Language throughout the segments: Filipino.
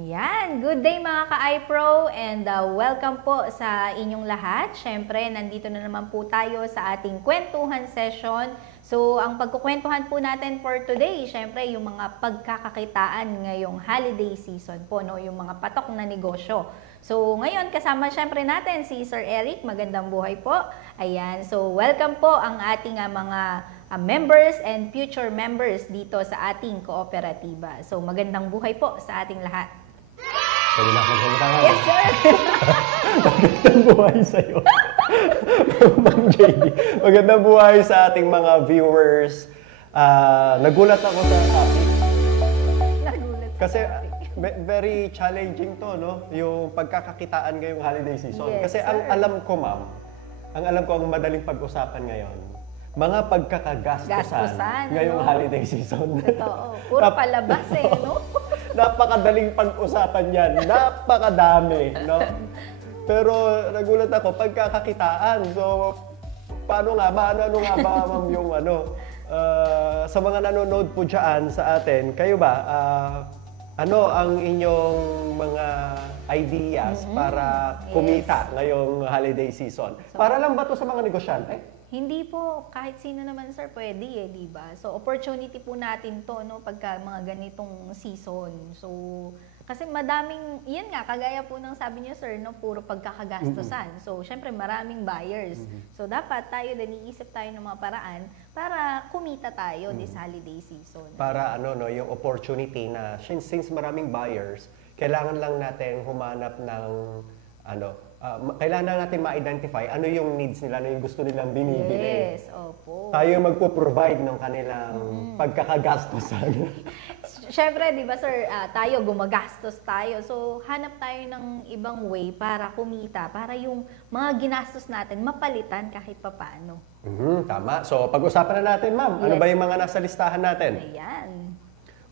Ayan, good day mga ka-iPro and welcome po sa inyong lahat. Siyempre, nandito na naman po tayo sa ating kwentuhan session. So, ang pagkukwentuhan po natin for today, siyempre, yung mga pagkakakitaan ngayong holiday season po, no? Yung mga patok na negosyo. So, ngayon, kasama siyempre natin si Sir Eric. Magandang buhay po. Ayan, so welcome po ang ating mga members and future members dito sa ating kooperatiba. So, magandang buhay po sa ating lahat. Pwede na akong kumatawa. Yes, sir! Magandang buhay sa'yo. Ma'am JD. Magandang buhay sa ating mga viewers. Nagulat ako sa topic. Nagulat Kasi very challenging to, no? Yung pagkakakitaan ngayong holiday season. Yes, Kasi sir. ang alam ko, ma'am, ang madaling pag-usapan ngayon, mga pagkakagastusan ngayong holiday season. Totoo. Puro palabas no? Napakadaling pag-usapan yan. Napakadami, no? Pero nagulat ako, pagkakakitaan. So, paano nga ba? Ano nga ba, ma'am, yung sa mga nanonood po dyan sa atin, kayo ba, ano ang inyong mga ideas para kumita ngayong holiday season? Para lang ba to sa mga negosyante? Hindi po, kahit sino naman sir, pwede di ba? So, opportunity po natin to, no, pagka mga ganitong season. So, kasi madaming, yan nga, kagaya po ng sabi niyo sir, no, puro pagkakagastusan. So, syempre maraming buyers. So, dapat tayo din, iisip tayo ng mga paraan para kumita tayo this holiday season. Para yung opportunity na, since maraming buyers, kailangan lang natin humanap ng, kailangan natin ma-identify ano yung needs nila, ano yung gusto nilang binibili. Yes, opo. Tayo magpo-provide ng kanilang pagkakagastusan. Siyempre, di ba sir, tayo gumagastos tayo. So, hanap tayo ng ibang way para kumita, para yung mga ginastos natin mapalitan kahit papaano. Tama. So, pag-usapan na natin, ma'am. Ano Yes. ba yung mga nasa listahan natin? Ayan.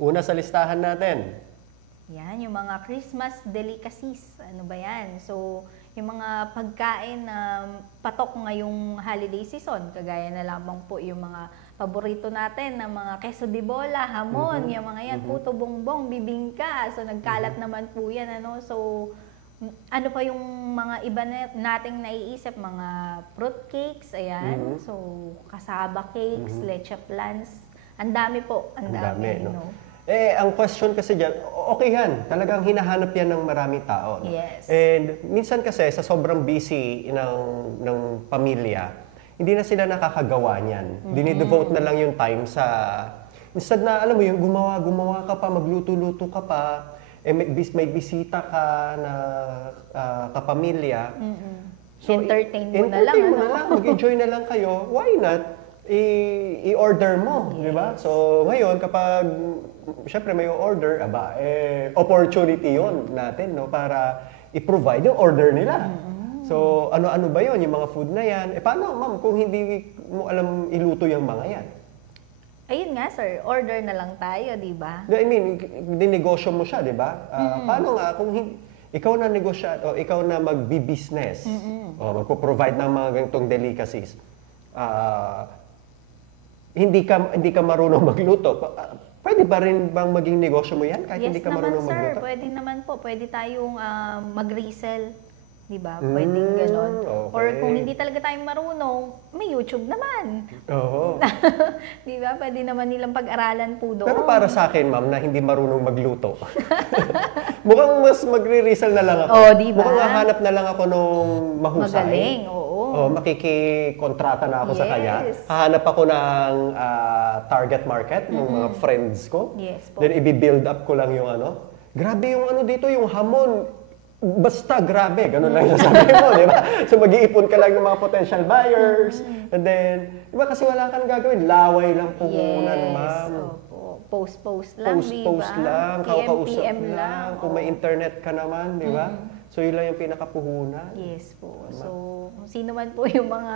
Una sa listahan natin. Yan, yung mga Christmas delicacies. Ano ba yan? So, yung mga pagkain na patok ngayong holiday season, kagaya na lamang po yung mga paborito natin na mga queso de bola, hamon, yung mga yan, puto bongbong, bibingka. So, nagkalat naman po yan, So, ano pa yung mga iba nating naiisip, mga fruit cakes, ayan. So, kasaba cakes, leche plans. Ang dami po, ang dami, no? no? Ang question kasi dyan, okay yan. Talagang hinahanap yan ng maraming tao. No? Yes. And minsan kasi sa sobrang busy ng pamilya, hindi na sila nakakagawa niyan. Dinidevote na lang yung time sa... Instead na, alam mo yung gumawa ka pa, magluto-luto ka pa, may bisita ka na kapamilya. So, entertain mo na lang. Mag-enjoy na lang kayo. Why not? I-order mo, di ba? So, ngayon, kapag, syempre may order, opportunity yon natin, no? Para i-provide yung order nila. So, ano-ano ba yon yung mga food na yan? Paano, ma'am, kung hindi mo alam iluto yung mga yan? Ayun nga, sir. Order na lang tayo, di ba? I mean, dinegosyo mo siya, di ba? Paano nga, kung ikaw na negosyo, o ikaw na magbi-business, o magpo-provide ng mga ganitong delicacies, hindi ka marunong magluto, pwede ba rin bang maging negosyo mo yan kahit hindi ka marunong sir. magluto? Pwede naman po. Pwede tayong mag-resell. Diba? Pwedeng ganon. Okay. Or kung hindi talaga tayo marunong, may YouTube naman. Oo. Diba? Pwede naman nilang pag-aralan po doon. Pero para sa akin, ma'am, na hindi marunong magluto, mukhang mas magre-resell na lang ako. Diba? Mukhang hahanap na lang ako nung mahusay. Magaling, oo. Makikikontrata na ako sa kanya. Hahanap ako ng target market, ng mga friends ko. Yes po. Then, i-build up ko lang yung Grabe yung dito, yung hamon. Basta grabe, ganun lang yung sabi mo, di ba? So mag-iipon ka lang ng mga potential buyers, and then, di ba kasi wala kang gagawin, laway lang puhunan, ma'am. Post lang, di ba? Post lang, kakausap PM lang, kung may internet ka naman, di ba? So yun lang yung pinakapuhunan. Yes po. So, sino man po yung mga,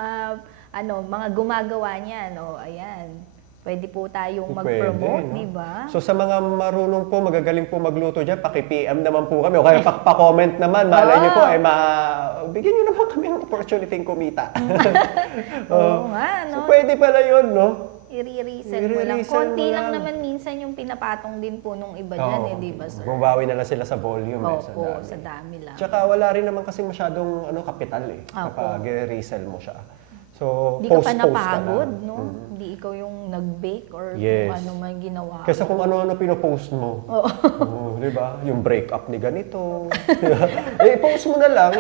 mga gumagawa niyan, ayan. Pwede po tayong mag-promote, no? di ba? So sa mga marunong po, magagaling po magluto dyan, paki-PM naman po kami. O kaya pa-comment naman, malay niyo po, bigyan niyo naman kami ng opportunity kumita. Oo nga, no? So pwede pala yun, no? I-resell mo lang. I-resell Konti mo lang lang. naman minsan yung pinapatong din po nung iba dyan, di ba, sir? Bumawi na lang sila sa volume. Opo, sa sa dami. dami lang. Tsaka wala rin naman kasi masyadong kapital kapag resell mo siya. So, Di ka pa post-post napagod, lang. no? Hindi ikaw yung nag-bake or Yes. kung ano man ginawa. Kaysa kung ano-ano pinopost mo. Oo, di ba? Yung breakup ni ganito. Post mo na lang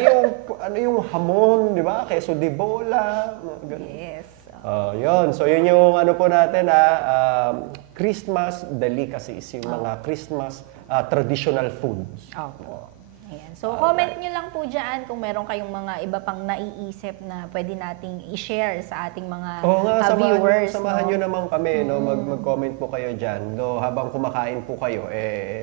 yung hamon, di ba? Queso de bola. Ganun. Yes. Yun. So, yun yung ano po natin, Christmas delicacies, yung mga Christmas traditional foods. Opo. Ayan. So, comment nyo lang po dyan kung meron kayong mga iba pang naiisip na pwede nating i-share sa ating mga viewers. Samahan nyo naman kami, no? Mag-comment po kayo dyan. No? Habang kumakain po kayo,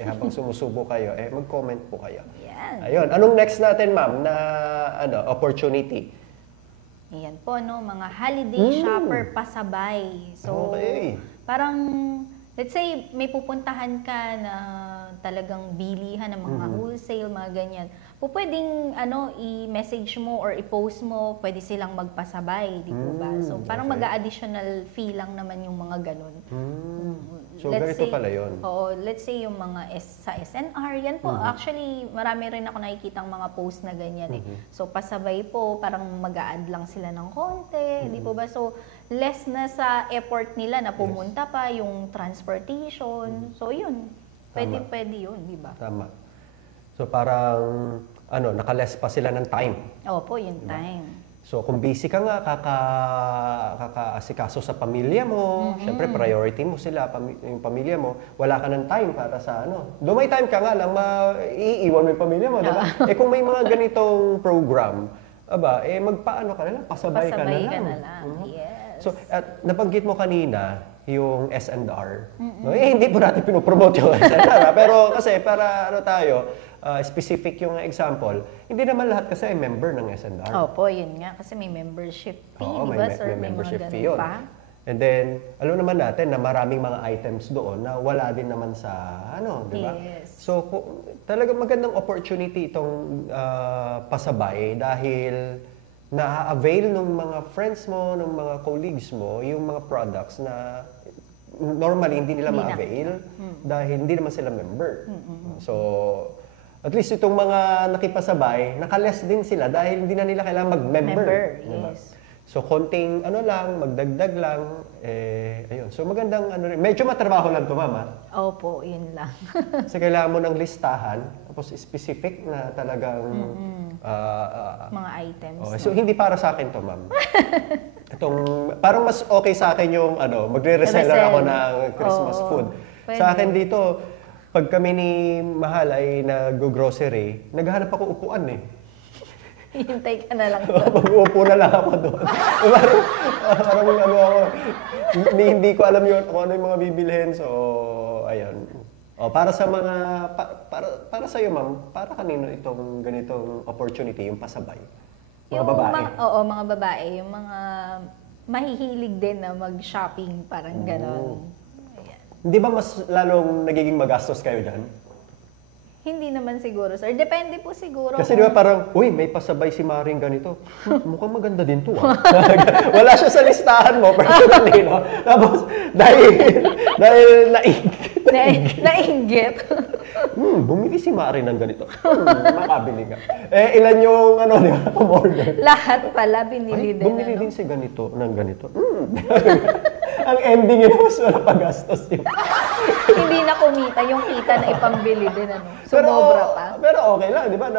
habang sumusubo kayo, mag-comment po kayo. Ayan. Ayun. Anong next natin, ma'am, na opportunity? Ayan po, no? Mga holiday shopper pasabay. So, parang, let's say, may pupuntahan ka na talagang bilihan ng mga wholesale, mga ganyan. Pwedeng i-message mo or i-post mo, pwede silang magpasabay, di po ba? So, parang mag-additional fee lang naman yung mga ganun. So, ganito pala yun. Oo, let's say yung mga sa SNR, yan po. Actually, marami rin ako nakikitang mga post na ganyan eh. So, pasabay po, parang mag-a-add lang sila ng konti, di po ba? So, less na sa effort nila na pumunta pa, yung transportation. So, yun. Pwede yun, di ba? Tama. So, parang, nakaless pa sila ng time. Opo, yung time. So, kung busy ka nga, kakaasikaso sa pamilya mo, syempre priority mo sila, yung pamilya mo, wala ka ng time para sa Doon may time ka nga lang, iiwan mo yung pamilya mo, di ba? Kung may mga ganitong program, magpaano ka na lang, pasabay ka na lang. Pasabay ka na lang, yes. So, at nabanggit mo kanina, yung S&R. No? Hindi po natin pinopromote yung S&R. Pero kasi para specific yung example, hindi naman lahat kasi ay member ng S&R. Opo, yun nga. Kasi may membership fee, di ba, sir? May membership mga fee yun. pa. And then, alam naman natin na maraming mga items doon na wala din naman sa di ba? Yes. So, talagang magandang opportunity itong pasabay dahil na-avail ng mga friends mo, ng mga colleagues mo, yung mga products na normally hindi nila ma-avail dahil hindi naman sila member. So, at least itong mga nakipasabay, nakaless din sila dahil hindi na nila kailangan mag-member. Diba? Yes. So, konting magdagdag lang, ayun. So, magandang medyo matrabaho lang ito, mama. Opo, yun lang. Kasi kailangan mo ng listahan, tapos specific na talagang mga items. Okay. So, hindi para sa akin to, ma'am. Parang mas okay sa akin yung magre-reseller ako ng Christmas food. Pwede. Sa akin dito, pag kami ni Mahal ay nag-grocery, naghahanap ako upuan eh. Hintay ka na lang doon. Mag-uupo na lang ako doon. Parang ako, hindi ko alam yun kung ano yung mga bibilhin. So, ayun. Para sa mga, para sa iyo, ma'am, para kanino itong ganitong opportunity, yung pasabay? Mga babae? Mga babae. Yung mga mahihilig din na mag-shopping, parang gano'n. Ayan. Hindi ba mas lalong nagiging magastos kayo dyan? Hindi naman siguro, sir. Depende po siguro. Kasi di ba parang, uy, may pasabay si Maring ganito. Mukhang maganda din to, ah. Wala siya sa listahan mo, personally, no? Tapos, dahil nainggit. Bumili si Maring ng ganito. Makabili ka. Ilan yung, di ba, umorder? Lahat pala, binili din. Bumili din si ganito, ng ganito. Ang ending yun, mas wala pagastos yun. Hindi na kumita, yung kita na ipambili din, Sumobra pa. Pero okay lang, di ba?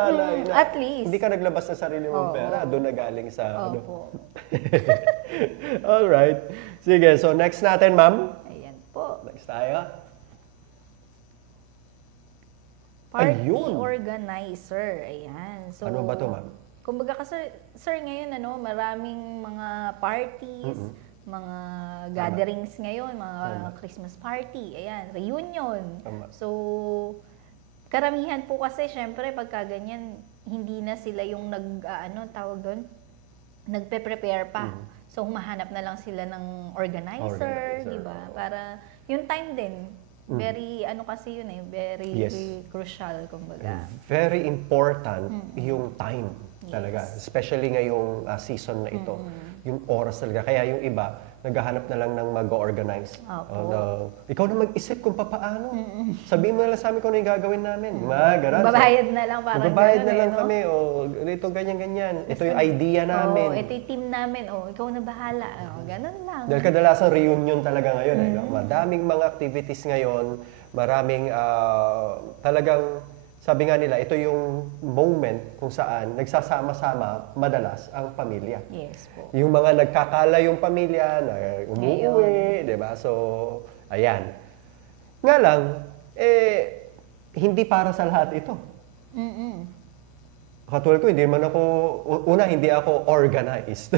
At least. Hindi ka naglabas sa sarili mong pera, doon na galing sa... Opo. Alright. Sige, so next natin, ma'am. Ayan po. Next tayo. Party Ayun. organizer. Ayan. So, Ano ba to, ma'am? Kumbaga kasi, sir, ngayon, maraming mga parties, mga gatherings ngayon, mga Christmas party, ayan, reunion. So, karamihan po kasi, syempre, pagka ganyan, hindi na sila yung tawag doon, nagpe-prepare pa. So, humahanap na lang sila ng organizer, di ba? Para, yung time din, very, kasi yun very crucial, kumbaga. Very important yung time talaga. Especially ngayong season na ito. Yung oras talaga. Kaya yung iba, naghahanap na lang ng mag-organize. Ikaw na mag-isip kung paano. Sabihin mo na lang sa amin kung ano yung gagawin namin. Ganun. Babayad na lang parang babayad na lang kami. Ito, ganyan-ganyan. Ito yung idea namin. Ito yung team namin. Ikaw na bahala. Ganun lang. Dahil kadalasan reunion talaga ngayon. Madaming mga activities ngayon. Maraming talagang, sabi nga nila, ito yung moment kung saan nagsasama-sama madalas ang pamilya. Yes po. Yung mga nagkakala yung pamilya, na umuwi, di ba? So, ayan. Nga lang, hindi para sa lahat ito. Katulad ko, hindi ako organized.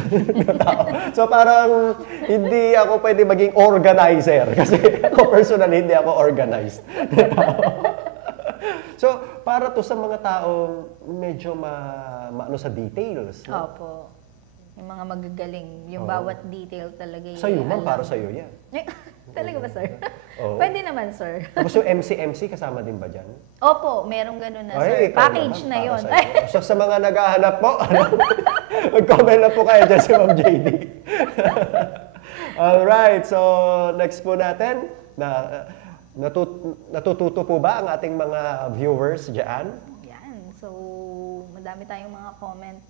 So parang hindi ako pwede maging organizer kasi ako personally hindi ako organized. So para to sa mga taong medyo maano sa details. No? Opo. Yung mga magagaling, yung bawat detail talaga yung sa'yo man, para sa'yo yan. Talaga ba, sir? Pwede naman, sir. Tapos yung MC kasama din ba dyan? Opo, merong ganun na, sir. Package naman, na yun. So sa mga naghahanap po, mag-comment na po kayo dyan si Ma'am JD. Alright, so next po natin, natututo po ba ang ating mga viewers dyan? Yan, so madami tayong mga comment.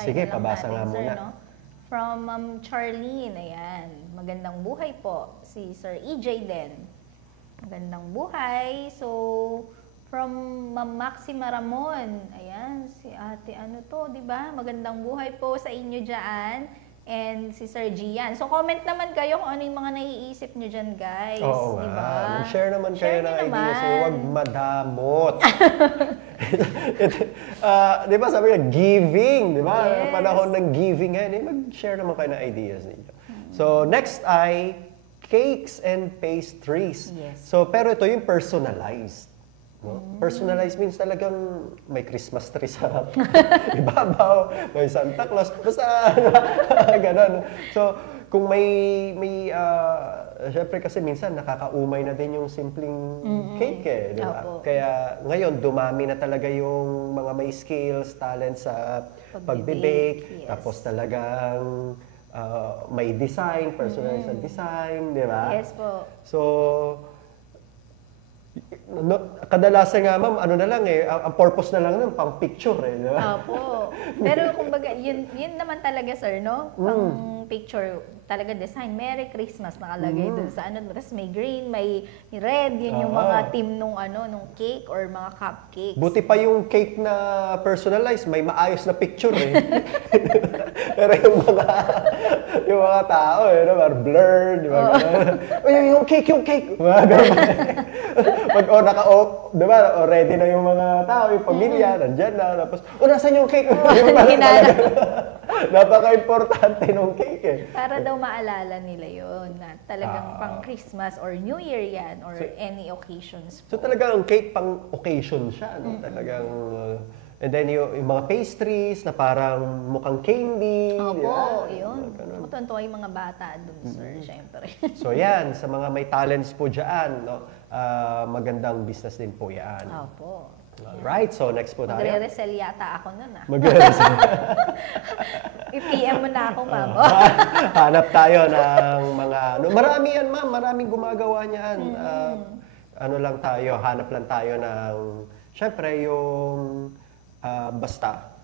Sige, pabasa nga muna. No? From Charlene, ayan. Magandang buhay po. Si Sir EJ din. Magandang buhay. So, from Ma'am Maxima Ramon, ayan, si ate ano to, di ba? Magandang buhay po sa inyo dyan. And si Sir Gian. So, comment naman kayo kung ano yung mga naiisip nyo dyan, guys. Oo di nga. ba? Share naman kayo ng ideas. Huwag madamot. Di ba sabi nga, giving. Di ba? Yes. Panahon ng giving ngayon. Mag-share naman kayo ng ideas ninyo. So, next ay cakes and pastries. Yes. So, pero ito yung personalized. No? Personalized means talagang may Christmas tree sa ibabaw, may Santa Claus, basta ganun. So, kung may syempre kasi minsan nakakaumay na din yung simpleng cake di ba? Kaya ngayon dumami na talaga yung mga may skills, talent sa pagbe-bake, tapos talagang may design, personalized na design, di ba? Yes po. So, kadalasan nga ma'am, ano na lang ang purpose na lang ng pang picture di ba? Opo. Pero kumbaga, yun naman talaga sir, no? Pang picture, talaga design. Merry Christmas nakalagay dun sa ano. Tapos may green, may red, yun yung mga team nung cake or mga cupcakes. Buti pa yung cake na personalized, may maayos na picture Pero yung mga tao blurred, di ba? Yung cake. Pag di ba, ready na yung mga tao, yung pamilya, nandyan na, tapos, nasan yung cake? Napaka-importante ng cake Para daw maalala nila yun, na talagang pang Christmas or New Year yan, or any occasions po. So talagang ang cake pang occasion siya, no? Talagang, and then yung mga pastries na parang mukhang candy. Opo, yun. Matuntua yung mga bata dun, sir, syempre. So yan, sa mga may talents po dyan, no? Magandang business din po yan. Opo. Alright, so next po tayo. Magre-resell yata ako nun Magre-resell. I-PM mo na ako, ma'am. Hanap tayo ng mga, marami yan ma'am, maraming gumagawa niyan. Lang tayo, hanap lang tayo ng, syempre yung basta.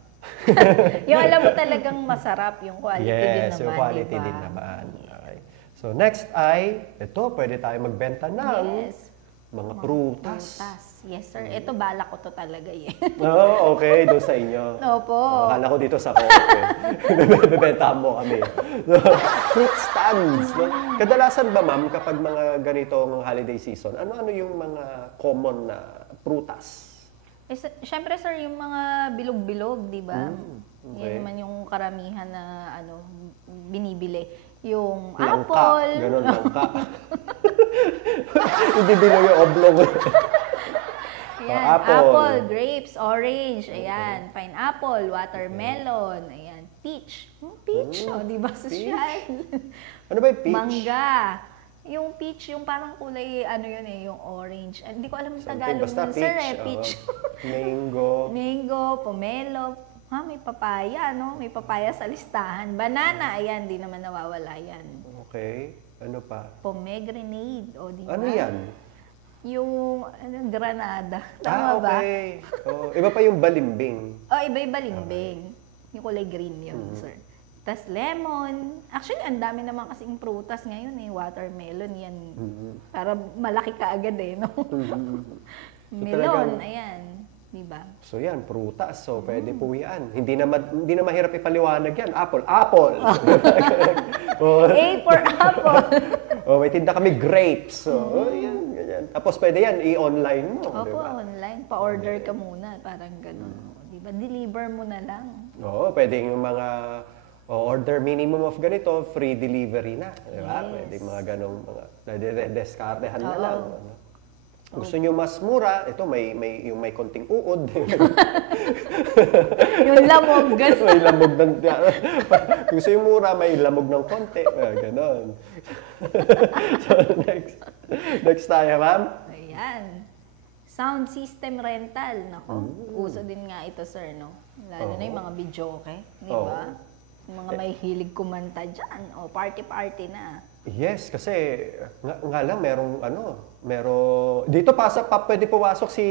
Yung alam mo talagang masarap, yung quality din naman. Yes, yung quality din naman. Okay. So next ay, ito, pwede tayo magbenta ng mga prutas. Yes, sir. Ito, balak ko to talaga Okay. Doon sa inyo. Opo. Akala ko dito sa coffee. Bebentahan mo kami. So, fruit stands. No? Kadalasan ba, ma'am, kapag mga ganitong holiday season, ano-ano yung mga common na prutas? Siyempre, sir, yung mga bilog-bilog, di ba? Okay. Yan naman yung karamihan na binibili. Yung langka. apple. Ganon, langka. Hindi bilog yung oblong. Ayan, apple, grapes, orange, ayan, pineapple, watermelon, ayan, peach. Peach, di ba social? Ano ba yung peach? Mangga. Yung peach, yung parang kulay, yung orange. Hindi ko alam yung Tagalog nun, sir, peach. Mango, pomelo. May papaya, May papaya sa listahan. Banana, ayan, di naman nawawala yan. Okay. Ano pa? Pomegranate, o di ba? Ano yan? Yung granada. Tama ba? Okay. Iba pa yung balimbing. Iba-iba limbing. Yung kulay green yun, sir. Tas lemon. Actually, ang dami naman kasing prutas ngayon Watermelon yan. Para malaki ka agad no? Melon, ayan. Diba? So yan, prutas. So pwede po yan. Hindi na mahirap ipaliwanag yan. Apple. A for apple. May tinda kami grapes. So, yan, ganyan. Tapos pwede yan, i-online mo. Opo, diba? online. Pa-order ka muna. Parang ganun. Diba? Deliver mo na lang. Oo, pwede yung mga order minimum of ganito, free delivery na. Diba? Yes. Pwede mga ganong mga deskartehan na lang. Ano? Gusto nyo mas mura, ito yung may konting uod. Yung lamog, gano'n. May lamog ng... Gusto yung mura, may lamog ng konti. Ganon. So, next tayo, ma'am. Ayan. Sound system rental. Nako, uso din nga ito, sir, no? Lalo na yung mga videoke, di ba? Yung mga may hilig kumanta dyan. Party-party na. Yes, kasi nga lang pwede pumasok si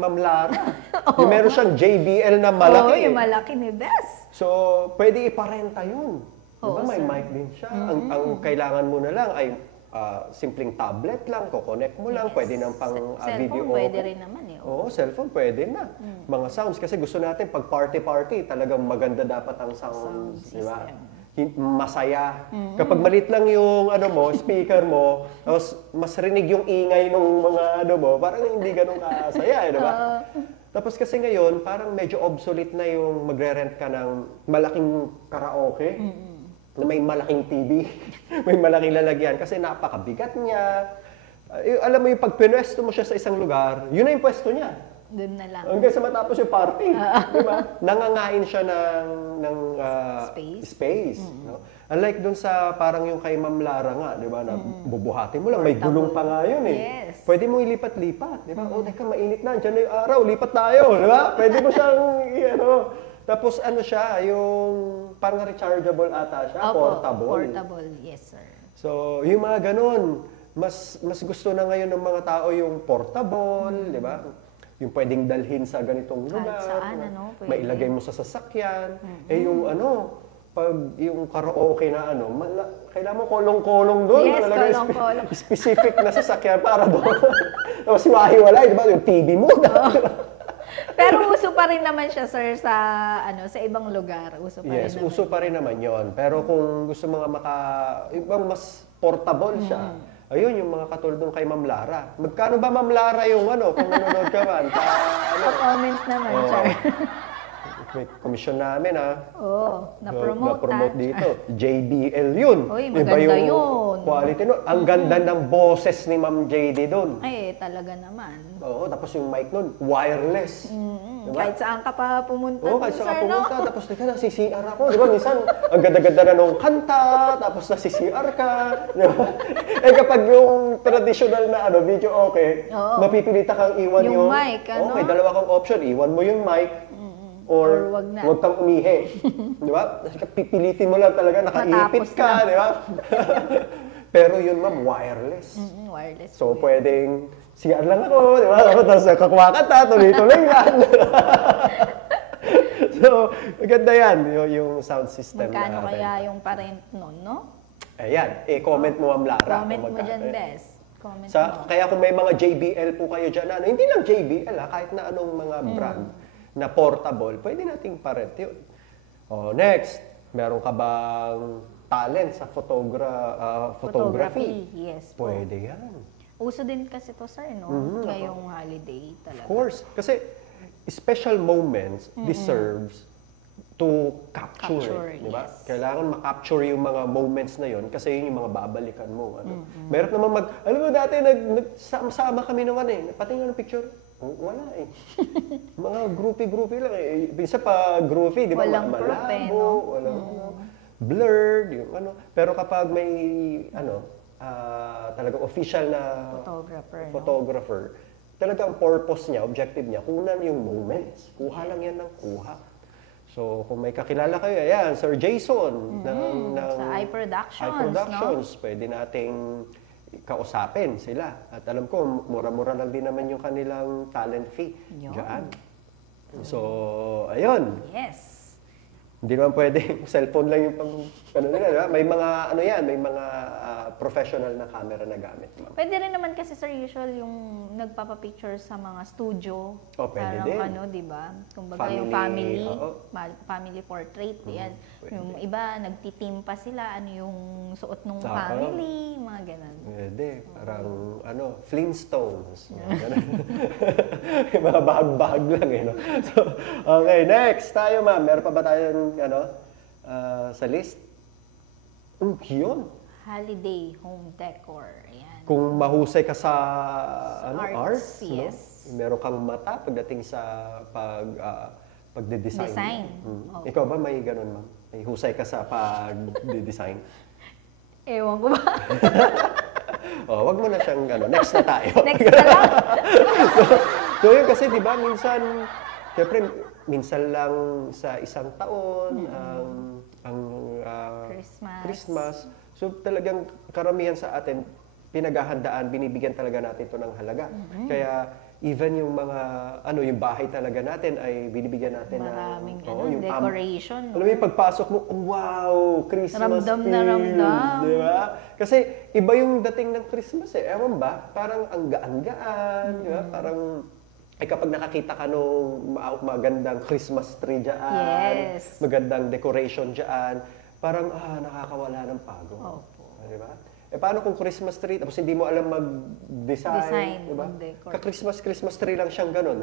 Ma'am Lara. Yung meron siyang JBL na malaki. Yung malaki ni Bes. So, pwede iparenta yun. Diba? May mic din siya. Ang kailangan mo na lang ay simpleng tablet lang, kukonect mo lang, pwede nang pang video. Cellphone pwede rin naman Oo, cellphone pwede na. Mga sounds, kasi gusto natin pag party-party, talagang maganda dapat ang sound system. Masaya. Kapag malit lang yung speaker mo, tapos mas rinig yung ingay ng mga parang hindi ganun kasaya, di ba? Tapos kasi ngayon, parang medyo obsolete na yung magre-rent ka ng malaking karaoke, na may malaking TV, may malaking lalagyan, kasi napakabigat niya. Alam mo yung pag pinwesto mo siya sa isang lugar, yun na yung pwesto niya. Doon na lang. Hanggang sa matapos yung party. Di ba? Nangangain siya ng space. No? Unlike dun sa parang yung kay Ma'am Lara nga, di ba? Na bubuhati mo lang. May gulong pa nga yun Yes. Pwede mo ilipat-lipat. Di ba? Teka, mainit na. Diyan na yung araw. Lipat tayo. Di ba? Pwede mo siyang, Tapos siya, yung parang rechargeable ata siya. Portable. Portable, yes sir. So, yung mga ganun. Mas gusto na ngayon ng mga tao yung portable, di ba? Yung pwedeng dalhin sa ganitong lugar. Saan, mailagay mo sa sasakyan. Yung pag yung karaoke na kailangan mo kolong-kolong doon. Yes, kolong-kolong. Specific na sasakyan para doon. Tapos mahiwalay, di ba? Yung TV mo. Pero uso pa rin naman siya, sir, sa ibang lugar. Uso pa rin naman. Uso pa rin naman yon. Pero kung gusto mga ibang mas portable siya, ayun, yung mga katulad nung kay Ma'am Lara. Magkano ba, Ma'am Lara, yung kung nanonood ka man? Comment naman, sir. May commission namin, na-promote dito. JBL yun. Uy, maganda yun. Quality nun. Ang ganda ng boses ni Ma'am JD doon. Ay, talaga naman. Oo, tapos yung mic nun, wireless. Diba? Kahit saan ka pa pumunta. Kahit saan ka pumunta. Tapos nasi-CR ako. Diba, minsan, ang ganda-ganda na nung kanta, tapos nasi-CR ka. Diba? Kapag yung traditional na video mapipilita kang iwan yung mic, may dalawa kang option. Iwan mo yung mic, or wag kang umihi. Di ba? Pipilitin mo lang talaga, nakaipit ka, di ba? Pero yun, ma'am, wireless. Wireless. So, pwedeng CR lang ako, di ba? Tapos kakuha ka ta, tuloy-tuloy yan. So, maganda yan, yung sound system. Magkano kaya yung parent nun, no? Ayan, comment mo, Ma'am Lara. Comment mo dyan, Bes. Comment mo. Kaya kung may mga JBL po kayo dyan, hindi lang JBL, kahit na anong mga brand na portable, pwede nating parent yun. Next, meron ka bang talent sa photography? Yes. Pwede yan. Uso din kasi to, sir, no? Ngayong holiday talaga. Of course. Kasi special moments deserves to capture di ba? Yes. Kailangan ma-capture yung mga moments na yon kasi yun yung mga babalikan mo. Meron naman alam mo dati, nagsama kami ng pati nga ng picture. Wala mga groupie lang Bisa pa groupie, di ba? Walang malabo, walang blurred, yung Pero kapag may, talagang official na photographer, talagang purpose niya, objective niya, kunan yung moments. Kuha lang yan ng kuha. So, kung may kakilala kayo, ayan, Sir Jason ng Sa iProductions, iProductions, pwede nating kausapin sila. At alam ko, mura-mura lang din naman yung kanilang talent fee dyan. So, ayun. Yes. Hindi naman pwede, cellphone lang yung pang, ano nila, diba? May mga, ano yan, may mga professional na camera na gamit. Pwede rin naman kasi, sir, usual yung nagpapapicture sa mga studio. Pwede parang din. ano, di ba? Kumbaga yung family, family portrait, yan. Pwede. Yung iba, nagtitim pa sila, ano yung suot ng family, mga ganun. Pwede, parang, ano, Flintstones. Mga ganun. Yung mga bahag-bahag lang, eh, no? So, okay, next tayo, ma'am. Meron pa ba tayong, ano, sa list? Yun. Holiday home decor, yan. Kung mahusay ka sa arts, yes. no? Meron kang mata pagdating sa pagde-design. Design. Ikaw ba may ganun, ma'am? May husay ka sa pagde-design? Ewan ko ba? Wag mo na siyang next na tayo. Next na lang. So yun kasi, di ba, siyempre, minsan lang sa isang taon ang Christmas. So talagang karamihan sa atin, pinaghahandaan, binibigyan talaga natin ito ng halaga. Kaya even yung mga, yung bahay talaga natin ay binibigyan natin maraming yung decoration. Alam mo yung pagpasok mo, wow, Christmas ramdam feel, na ramdam. di ba? Kasi iba yung dating ng Christmas eh. Ewan ba? Parang ang gaan-gaan, di ba? Parang kapag nakakita ka nung magandang Christmas tree dyan, magandang decoration dyan, parang nakakawala ng pagod. Di ba? Paano kung Christmas tree, tapos hindi mo alam mag-design, di ba? Ka-Christmas tree lang siyang ganun.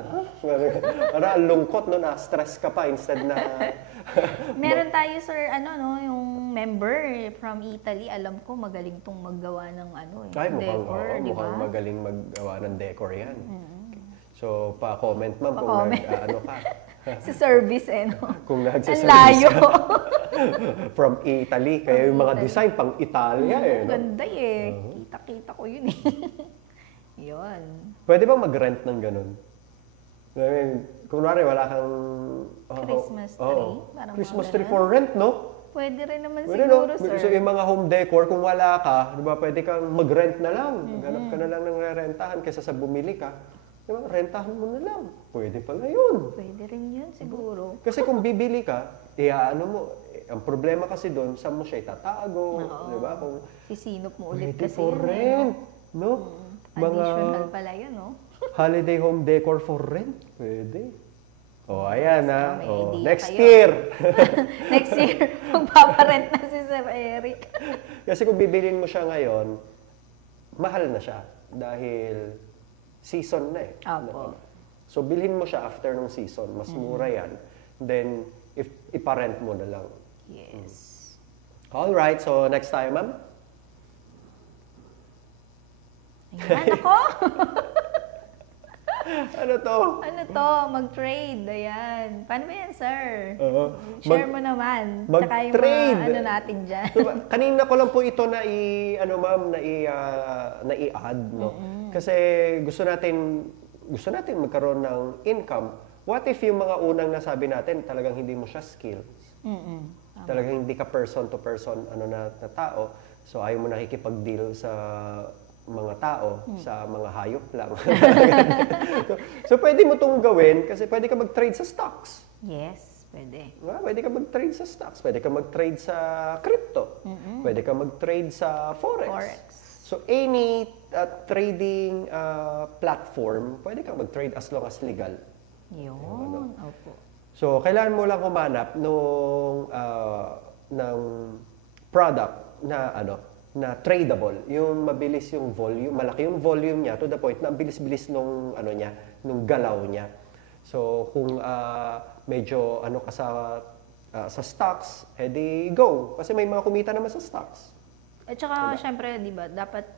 Parang ang lungkot, no? Na-stress ka pa instead na... Meron tayo, sir, yung member from Italy, alam ko magaling tong maggawa ng decor, di ba? Mukhang magaling maggawa ng decor yan. So, pa-comment, ma'am, kung nag-ano ka. Sa service, no? Kung nagsaservice ang layo. From Italy. Kaya yung mga design, pang Italia, no? Ganda, Kita-kita ko yun, Yun. Pwede bang mag-rent ng ganun? I mean, kunwari, wala kang... Christmas tree? Christmas tree for rent, no? Pwede rin naman siguro, sir. So, yung mga home decor, kung wala ka, di ba, pwede kang mag-rent na lang. Ganap ka na lang ng rentahan kaysa sa bumili ka. Diba? Rentahan mo na lang. Pwede pala yun. Pwede rin yun, siguro. Kasi kung bibili ka, ang problema kasi doon, saan mo siya itatago, di ba? Kung sisinop mo ulit pwede kasi for yun. rent, no? Additional pala yun, no? Holiday home decor for rent, pwede. Ayan na. Next kayo. year. Next year, magpaparent na si Sir Eric. Kasi kung bibilin mo siya ngayon, mahal na siya. Dahil season na eh. Opo. So, bilhin mo siya after ng season. Mas mura yan. Then, iparent mo na lang. Yes. Alright, so next tayo, ma'am. Ayan, ako! Ano to? Mag-trade. Ayan. Paano ba yan, sir? Share mo naman. Mag-trade. Tsaka yung mga natin dyan. Diba? Kanina ko lang po ito na i-add, no? Kasi gusto natin magkaroon ng income. What if yung mga unang nasabi natin, talagang hindi mo siya skills? Talagang hindi ka person to person na tao. So ayaw mo nakikipag-deal sa mga tao, sa mga hayop lang. So pwede mo itong gawin kasi pwede ka mag-trade sa stocks. Yes, pwede. Pwede ka mag-trade sa stocks, pwede ka mag-trade sa crypto, pwede ka mag-trade sa forex. So any trading platform, pwede kang mag-trade as long as legal. Yun. Opo. So kailangan mo lang humanap ng product na tradable, yung mabilis yung volume, malaki yung volume niya to the point na bilis-bilis nung galaw niya. So kung medyo ka sa stocks, edi go kasi may mga kumita naman sa stocks. At saka, syempre, di ba, dapat,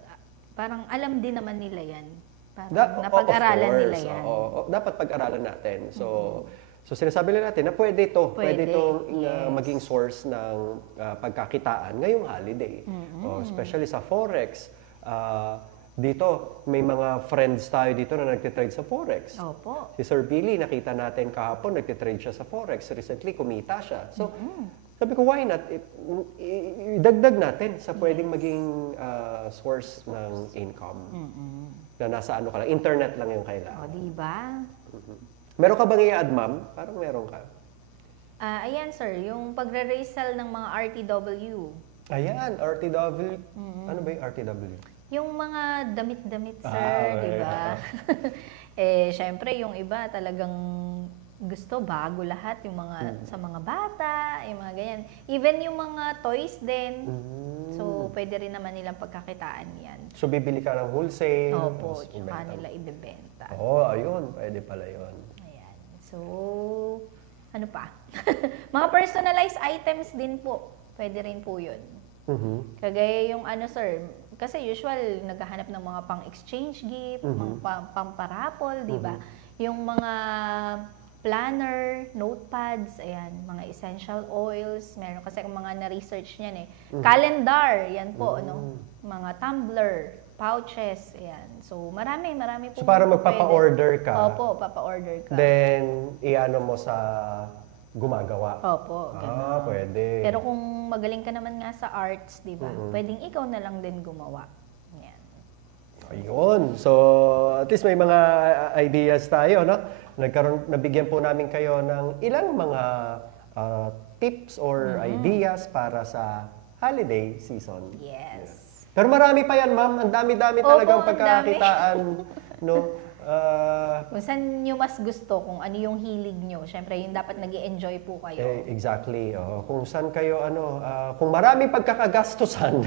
parang alam din naman nila yan. Parang napag-aralan nila yan. Dapat pag-aralan natin. So sinasabi lang natin na pwede itong maging source ng pagkakitaan ngayong holiday. Especially sa forex, dito, may mga friends tayo dito na nagtitrade sa Forex. Opo. Si Sir Billy, nakita natin kahapon, nagtitrade siya sa Forex. Recently, kumita siya. So, sabi ko, why not? Idagdag natin sa pwedeng maging source ng income. Na nasa ano ka lang, internet lang yung kailangan. O, diba? Meron ka bang i-add, ma'am? Parang meron ka. Ayan, sir. Yung pagre-resell ng mga RTW. Ayan, RTW. Ano ba yung RTW? Yung mga damit-damit, sir, di ba? Syempre, yung iba talagang gusto bago lahat, yung mga sa mga bata, yung mga ganyan. Even yung mga toys din. So, pwede rin naman nilang pagkakitaan yan. So, bibili ka ng wholesale. Opo, tsaka nila ibebenta. Ayun. Pwede pala yun. Ayan. So, ano pa? Mga personalized items din po. Pwede rin po yun. Kagaya yung ano, sir, kasi usual, naghahanap ng mga pang-exchange gift, mga pang-parapol, di ba? Yung mga planner, notepads, ayan, mga essential oils, meron kasi kung mga na-research niyan Calendar, yan po, no? Mga tumbler, pouches, ayan. So, marami po. So, para magpapa-order ka. Opo, papa-order ka. Then, i-ano mo sa gumagawa. Opo, ganun. Pwede. Pero kung magaling ka naman nga sa arts, di ba? Pwedeng ikaw na lang din gumawa. Yan. Ayun. So, at least may mga ideas tayo, no? Nabigyan po namin kayo ng ilang mga tips or ideas para sa holiday season. Yes. Pero marami pa yan, ma'am. Ang dami-dami talagang pagkakakitaan, no? Kung saan nyo mas gusto, kung ano yung hilig nyo, syempre yun dapat nag-i-enjoy po kayo. Exactly. Kung saan kayo, kung marami pagkakagastusan.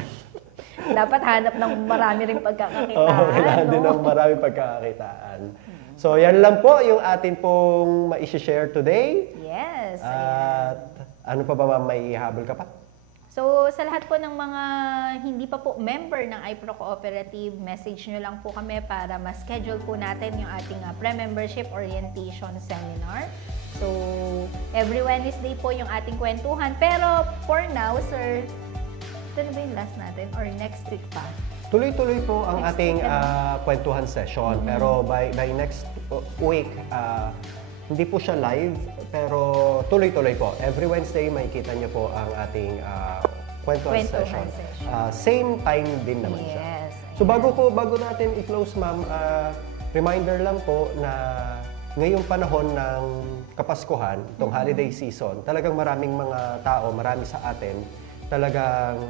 Dapat hanap ng marami rin pagkakakitaan. Kailangan din ng marami pagkakakitaan. So, yan lang po yung atin pong ma-share today. Yes. At ano pa ba, ma'am, may ihabol ka pa? So, sa lahat po ng mga hindi pa po member ng iPro Cooperative, message nyo lang po kami para ma-schedule po natin yung ating pre-membership orientation seminar. So, every Wednesday po yung ating kwentuhan. Pero, for now, sir, ito na ba yung last natin? Or next week pa? Tuloy-tuloy po ang ating kwentuhan session. Pero by next week, hindi po siya live, pero tuloy-tuloy po. Every Wednesday, makikita niyo po ang ating kwentuhan session. Same time din naman siya. So bago natin i-close, ma'am, reminder lang po na ngayong panahon ng Kapaskuhan, itong holiday season, talagang maraming mga tao, marami sa atin, talagang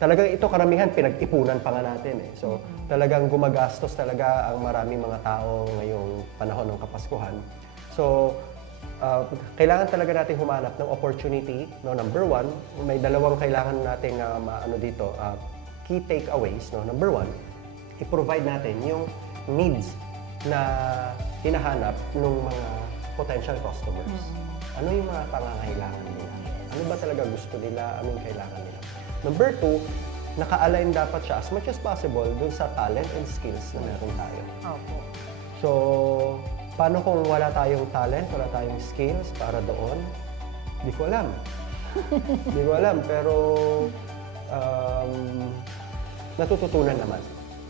talagang ito karamihan pinag-ipunan pa nga natin eh. So talagang gumagastos talaga ang maraming mga tao ngayong panahon ng Kapaskuhan. So kailangan talaga natin humanap ng opportunity. No, number one, may dalawang kailangan nating dito, key takeaways. No? Number one, i-provide natin yung needs na hinahanap ng mga potential customers. Ano yung mga pangangailangan nila? Ano ba talaga gusto nila? Ano yung kailangan nila? Number two, naka-align dapat siya as much as possible dun sa talent and skills na meron tayo. Opo. So, paano kung wala tayong talent, wala tayong skills para doon? Di ko alam. Di ko alam, pero natututunan naman.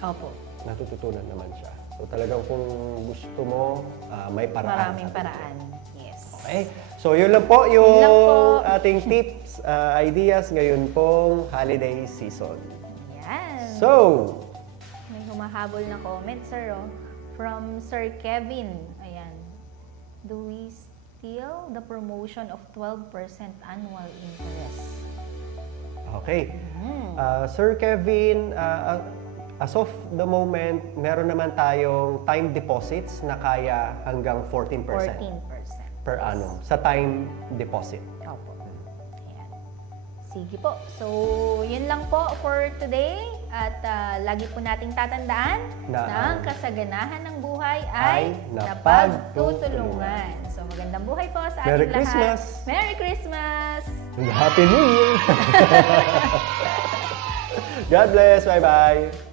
Opo. Natututunan naman siya. So, talagang kung gusto mo, may paraan. Maraming paraan. Yes. Okay. So, yun lang po yung ating tips, ideas ngayon pong holiday season. Yan. So, may humahabol na comment, sir, from Sir Kevin. Ayan. Do we still the promotion of 12% annual interest? Okay. Sir Kevin, as of the moment, meron naman tayong time deposits na kaya hanggang 14%. 14%. Per annum sa time deposit. Opo. Ayan. Sige po. So, yun lang po for today. At lagi po nating tatandaan na ang kasaganahan ng buhay ay napagtutulungan. So, magandang buhay po sa ating Merry lahat. Christmas! Merry Christmas! And Happy New Year! God bless! Bye-bye!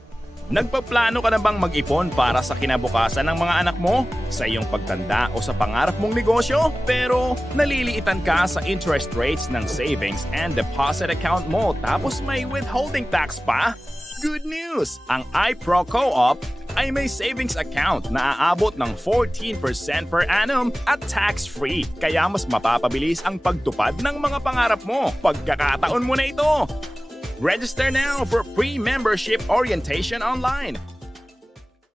Nagpaplano ka na bang mag-ipon para sa kinabukasan ng mga anak mo? Sa iyong pagtanda o sa pangarap mong negosyo? Pero naliliitan ka sa interest rates ng savings and deposit account mo tapos may withholding tax pa? Good news! Ang iPro Co-op ay may savings account na aabot ng 14% per annum at tax-free. Kaya mas mapapabilis ang pagtupad ng mga pangarap mo. Pagkakataon mo na ito! Register now for pre-membership orientation online.